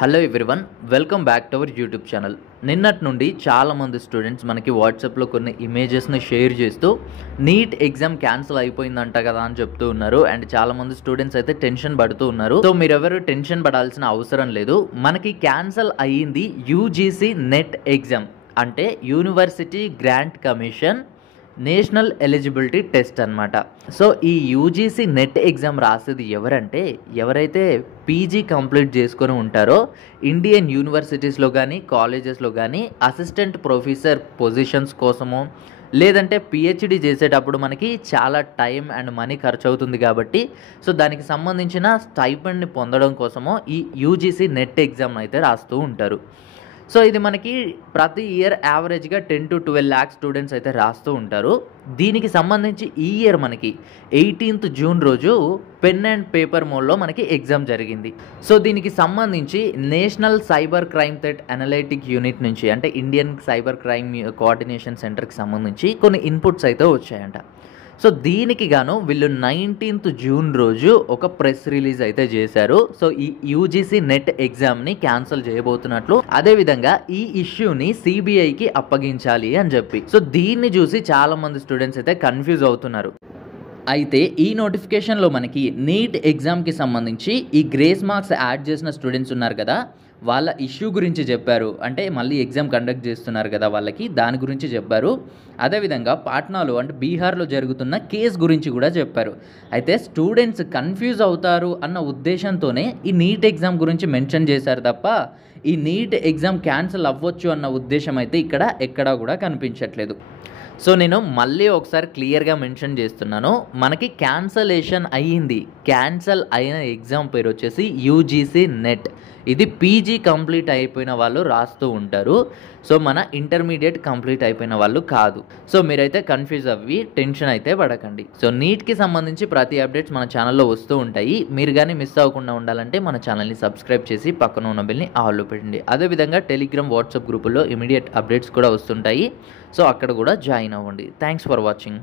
Hello everyone, welcome back to our YouTube channel. నిన్నటి నుండి చాలామంది స్టూడెంట్స్ మనకి వాట్సాప్లో కొన్ని ఇమేజెస్ని షేర్ చేస్తూ నీట్ ఎగ్జామ్ క్యాన్సిల్ అయిపోయిందంట కదా అని చెప్తూ ఉన్నారు. అండ్ చాలామంది స్టూడెంట్స్ అయితే టెన్షన్ పడుతూ ఉన్నారు. సో మీరెవరు టెన్షన్ పడాల్సిన అవసరం లేదు. మనకి క్యాన్సిల్ అయ్యింది యూజీసీ నెట్ ఎగ్జామ్, అంటే university grant commission national eligibility test అనమాట. సో ఈ యూజీసీ నెట్ ఎగ్జామ్ రాసేది ఎవరంటే, ఎవరైతే పీజీ కంప్లీట్ చేసుకొని ఉంటారో ఇండియన్ యూనివర్సిటీస్లో కానీ కాలేజెస్లో కానీ అసిస్టెంట్ ప్రొఫెసర్ పొజిషన్స్ కోసమో, లేదంటే పిహెచ్డి చేసేటప్పుడు మనకి చాలా టైం అండ్ మనీ ఖర్చు అవుతుంది కాబట్టి సో దానికి సంబంధించిన స్టైపెండ్ని పొందడం కోసమో ఈ యూజీసీ నెట్ ఎగ్జామ్ అయితే రాస్తూ ఉంటారు. సో ఇది మనకి ప్రతి ఇయర్ యావరేజ్గా 10 to 12 lakhs స్టూడెంట్స్ అయితే రాస్తూ ఉంటారు. దీనికి సంబంధించి ఈ ఇయర్ మనకి 18th June రోజు పెన్ అండ్ పేపర్ మోడ్లో మనకి ఎగ్జామ్ జరిగింది. సో దీనికి సంబంధించి national cyber crime threat analytic unit నుంచి, అంటే ఇండియన్ సైబర్ క్రైమ్ కోఆర్డినేషన్ సెంటర్కి సంబంధించి కొన్ని ఇన్పుట్స్ అయితే వచ్చాయంట. సో దీనికి గాను వీళ్ళు 19th June రోజు ఒక ప్రెస్ రిలీజ్ అయితే చేశారు. సో ఈ యూజీసీ నెట్ ఎగ్జామ్ని క్యాన్సిల్ చేయబోతున్నట్లు, అదేవిధంగా ఈ ఇష్యూని సిబిఐకి అప్పగించాలి అని చెప్పి. సో దీన్ని చూసి చాలా మంది స్టూడెంట్స్ అయితే కన్ఫ్యూజ్ అవుతున్నారు. అయితే ఈ నోటిఫికేషన్లో మనకి నీట్ ఎగ్జామ్కి సంబంధించి ఈ గ్రేస్ మార్క్స్ యాడ్ చేసిన స్టూడెంట్స్ ఉన్నారు కదా, వాళ్ళ ఇష్యూ గురించి చెప్పారు. అంటే మళ్ళీ ఎగ్జామ్ కండక్ట్ చేస్తున్నారు కదా వాళ్ళకి, దాని గురించి చెప్పారు. అదేవిధంగా పాట్నాలో అంటే బీహార్లో జరుగుతున్న కేసు గురించి కూడా చెప్పారు. అయితే స్టూడెంట్స్ కన్ఫ్యూజ్ అవుతారు అన్న ఉద్దేశంతోనే ఈ నీట్ ఎగ్జామ్ గురించి మెన్షన్ చేశారు తప్ప ఈ నీట్ ఎగ్జామ్ క్యాన్సిల్ అవ్వచ్చు అన్న ఉద్దేశం అయితే ఇక్కడ ఎక్కడా కూడా కనిపించట్లేదు. సో నేను మళ్ళీ ఒకసారి క్లియర్గా మెన్షన్ చేస్తున్నాను, మనకి క్యాన్సలేషన్ అయ్యింది. క్యాన్సల్ అయిన ఎగ్జామ్ పేరు వచ్చేసి యూజీసీ నెట్. ఇది పీజీ కంప్లీట్ అయిపోయిన వాళ్ళు రాస్తూ ఉంటారు. సో మన ఇంటర్మీడియట్ కంప్లీట్ అయిపోయిన వాళ్ళు కాదు. సో మీరైతే కన్ఫ్యూజ్ అవ్వి టెన్షన్ అయితే పడకండి. సో నీట్కి సంబంధించి ప్రతి అప్డేట్స్ మన ఛానల్లో వస్తూ ఉంటాయి. మీరు కానీ మిస్ అవ్వకుండా ఉండాలంటే మన ఛానల్ని సబ్స్క్రైబ్ చేసి పక్కన ఉన్న బెల్ని ఆల్లో పెట్టండి. అదేవిధంగా టెలిగ్రామ్, వాట్సాప్ గ్రూపుల్లో ఇమీడియట్ అప్డేట్స్ కూడా వస్తుంటాయి. సో అక్కడ కూడా జాయిన్ అవ్వండి. Thanks for watching.